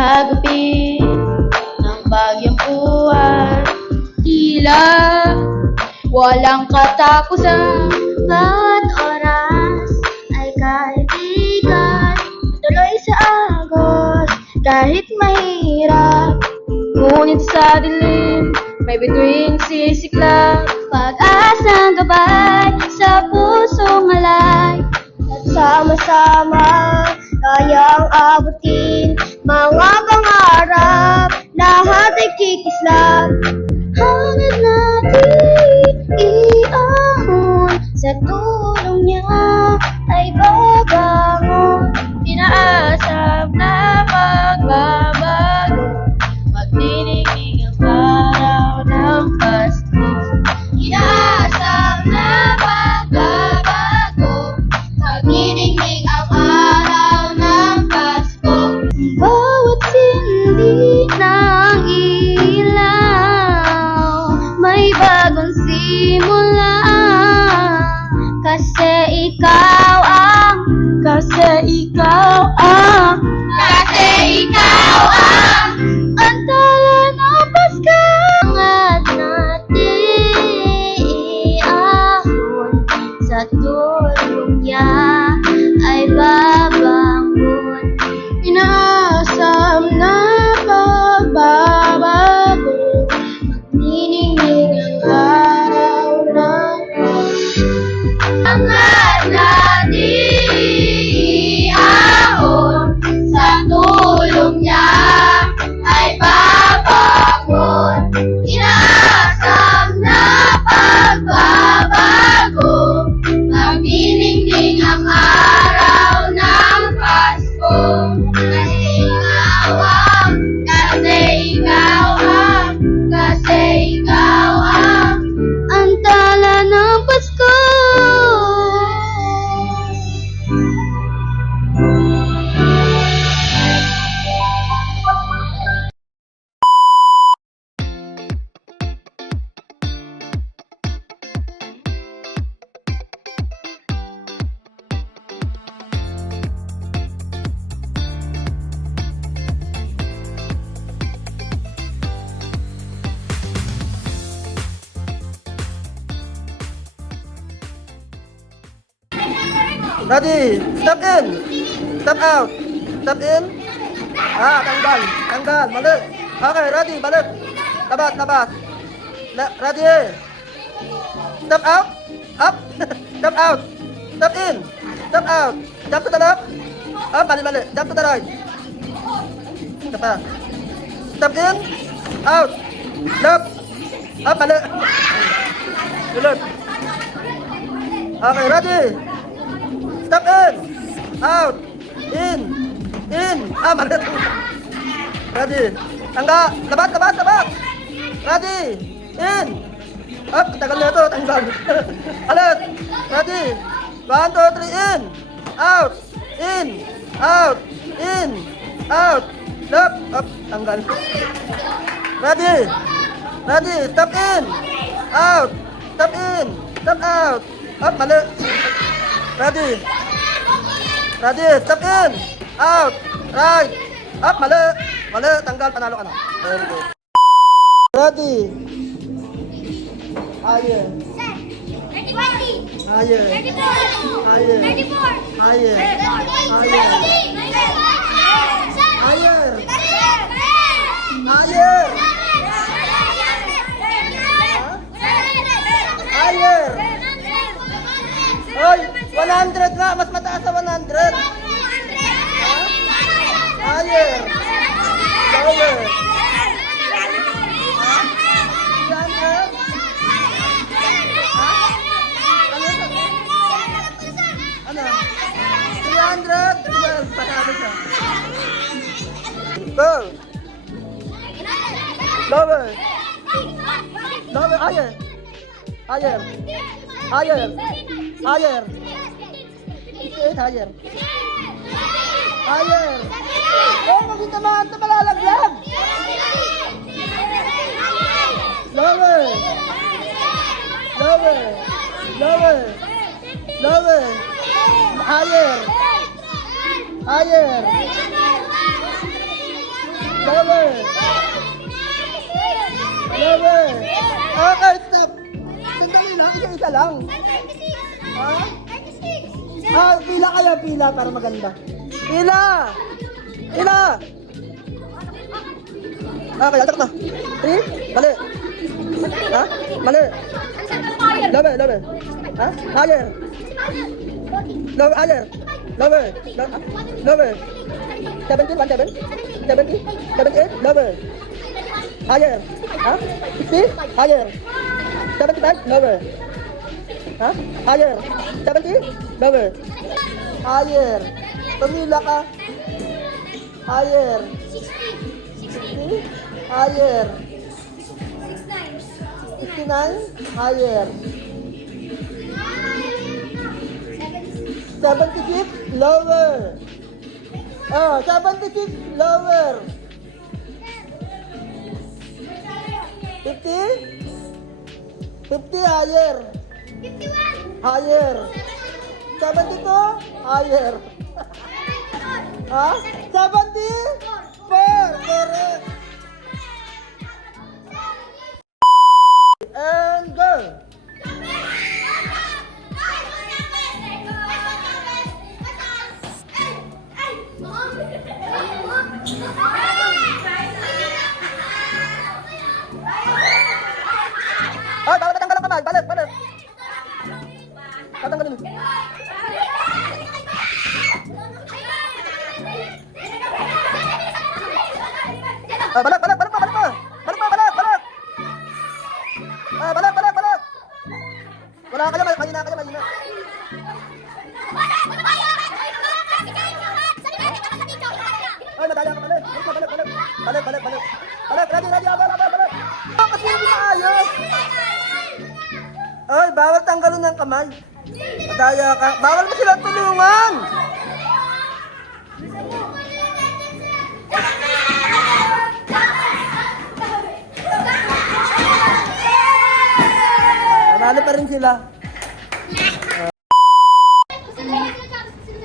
hagupit ng bagyong buhay. Tila walang katapusan, bawat oras ay kaibigan. Tuloy sa agos, kahit mahirap, ngunit sa dilim may bituing sisiklab. Pag-asang gabay sa pusong alay, at sama-sama kayang abutin mga pangarap, lahat ay kikislap. Hangad natin iahon, sa tulong niya ay babangon. Inaasam na magbabago, magniningning ang araw ng Pasko. Inaasam na magbabago, magniningning ang araw ng Pasko. Bawat sindi ng ilaw, may bagong simula. Kasi ikaw ang, antala ng Pasko. Hangad natin iahon, sa tulong niya ay babangon. Inaasam na pagbabago, magniningning ang araw ng Pasko. Hangad natin iahon, sa tulong niya ay babangon. Inaasam na pagbabago, magniningning ang araw ng Pasko. Kasi ikaw ang, antala ng Pasko. Ready, step in, step out, step in. Tanggal, balik. Okay, ready, balik. Labat. Ready, step out, up, step out, step in, step out, jump to the left, up, balik, jump to the right. Step out, step in, out, left, up, balik. Ulit. Okay, ready. Step in, out, in, mali. Ready, tangga, labat. Ready, in, up, tagal na ito, tanggal. Alit, ready, 1, 2, 3, in, out, left, up, tanggal. Ready, step in, out, up, mali. Ready, step in, out, right, up, mali, tanggal, panalo ka na. Very good. Ready, higher, higher, Hoy, 100 nga, mas mataas sa 100. Higher. Lower. 300. 12, panalo siya. Go. Lower. Higher. Higher. 58, higher. Oh, maging naman ito malalaglag. Lower. Higher. Lower. Lower. Okay, stop. Sandali lang, isa-isa lang. Ha? Pila kayo, pila para maganda. Pila! Pila! Okay, altak mo. 3, mali. Ha? Mali. Lower, lower. Ha? Higher. Lower, higher. Lower. Lower. 17, 17. 70, 78, lower. Higher. Ha? 60, higher. 75, lower. Ha? Higher. 70, lower. Higher. Pumila ka. Higher. 60, higher. 69, higher. 76, lower. Oh, 76, lower. 50, 50, higher. 51. Higher. 72, higher. Ha? 74, correct. And go. Oh, bawal tatanggal ang kamay. Balik, balik. Tatanggalin. Ah, balik, balik, balik pa, balik pa. Balik pa, balik, balik. Ah, balik, balik, balik. Wala kayo, mahina kayo, mahina. Ay, madaya ka, balik. Balik, balik, balik. Balik, balik, balik. Balik, ready, ready, abal, abal, balik. Oh, kasi hindi maayos. Ay, bawal tanggalin ng kamay. Madaya ka. Bawal mo silang tulungan. Nanalo pa rin sila.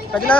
Pwede na.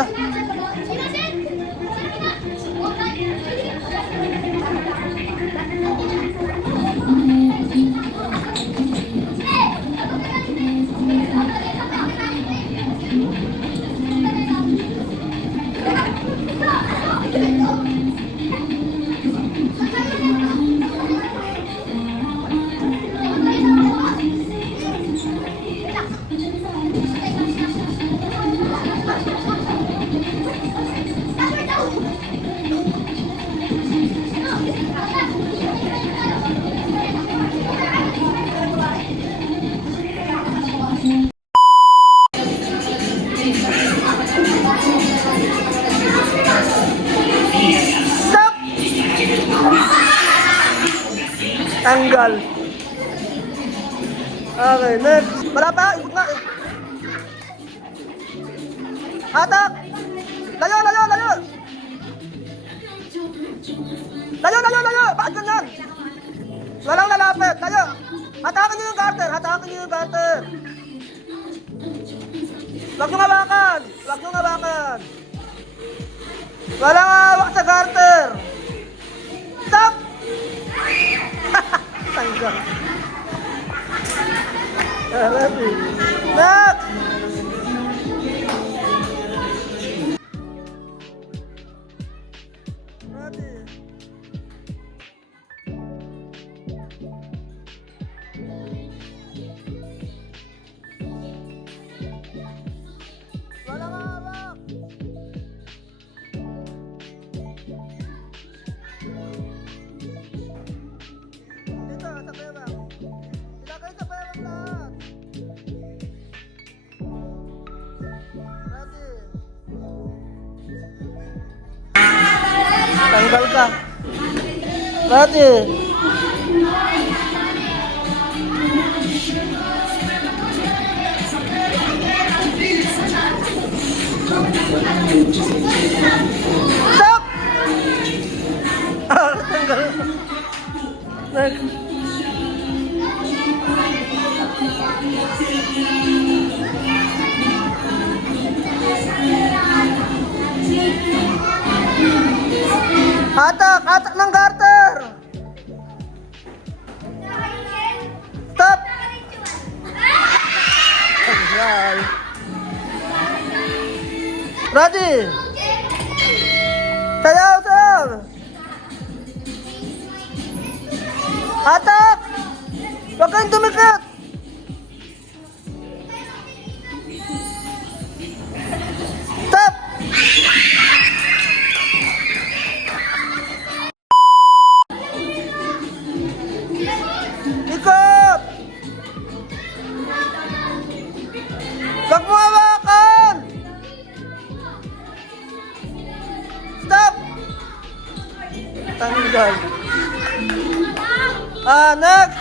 Stop! Tanggal. Okay, next. Wala pa, ikot nga eh. Atak! Layo, layo, layo! Layo, layo, layo! Bakit ganyan? Walang lalapit, layo! Hatakin niyo yung garter, hatakin niyo yung garter. Huwag nyo hawakan! Huwag nyo hawakan! Walang hawak sa garter! Stop! Tanggal. Ready. Next! Ready. Walang hawak! Dito, sa bewang. Ilagay sa bewang lahat. Ready. Tanggal ka. Ready. Stop! Ah, tanggal. Next. Hatak! Hatak ng garter! Stop! Ayan. Ready? Sayaw, sayaw! Hatak! Huwag kayong tumikit! Stop! Ikot! Huwag mo hawakan! Stop! Tanggal. Next!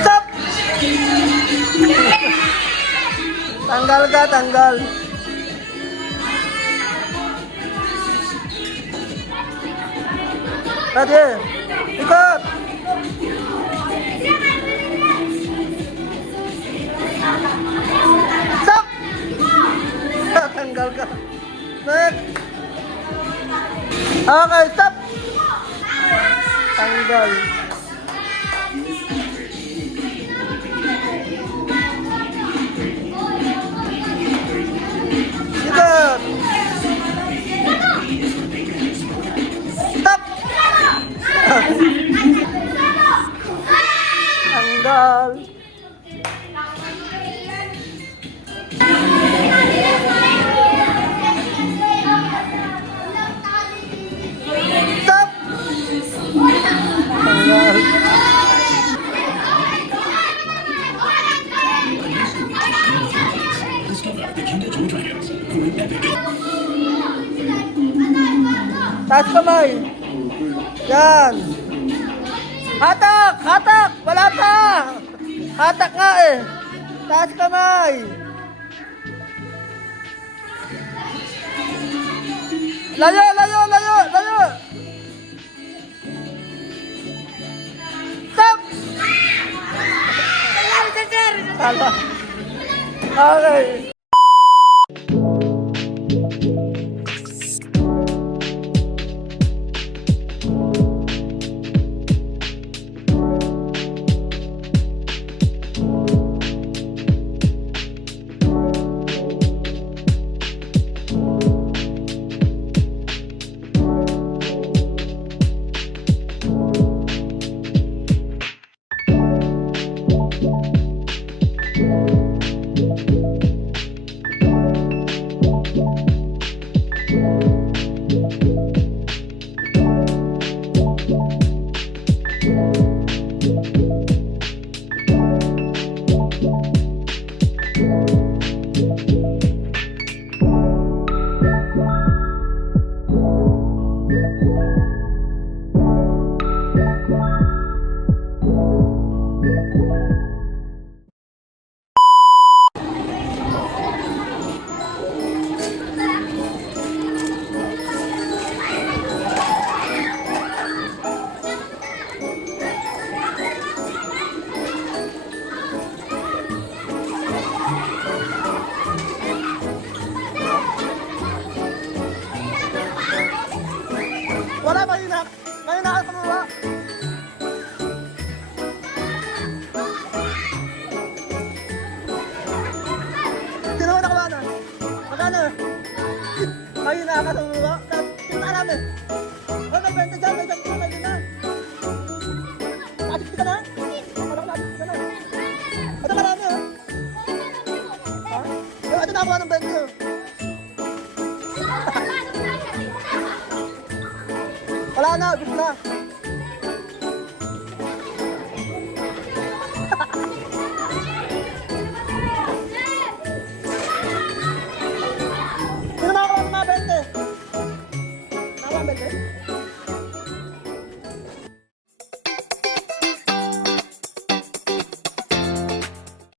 Stop! Tanggal ka, tanggal. Ready? Ikot! Stop! Tanggal ka. Next! Okay, stop! Tanggal. Ikot! Stop! Tanggal. Stop! Tanggal. Discover the Kinder Joy Dragons for an epic. Taas kamay. Yan. Hatak! Hatak! Wala pa! Hatak nga eh. Taas kamay. Layo, layo, layo, layo. Stop! Tala. Okay. Wala pa yun na. Ngayon na ako kumuha. Sino ko nakuha na? Magkano? Ngayon na ako kumuha. Tinta namin. Ano na, benta dyan. May sakit na, may na. Nakasip kita na? Ano ka nakasip kita na? Ito marami ha? Ha? Ito nakuha ng 20 Wala na, gusto na.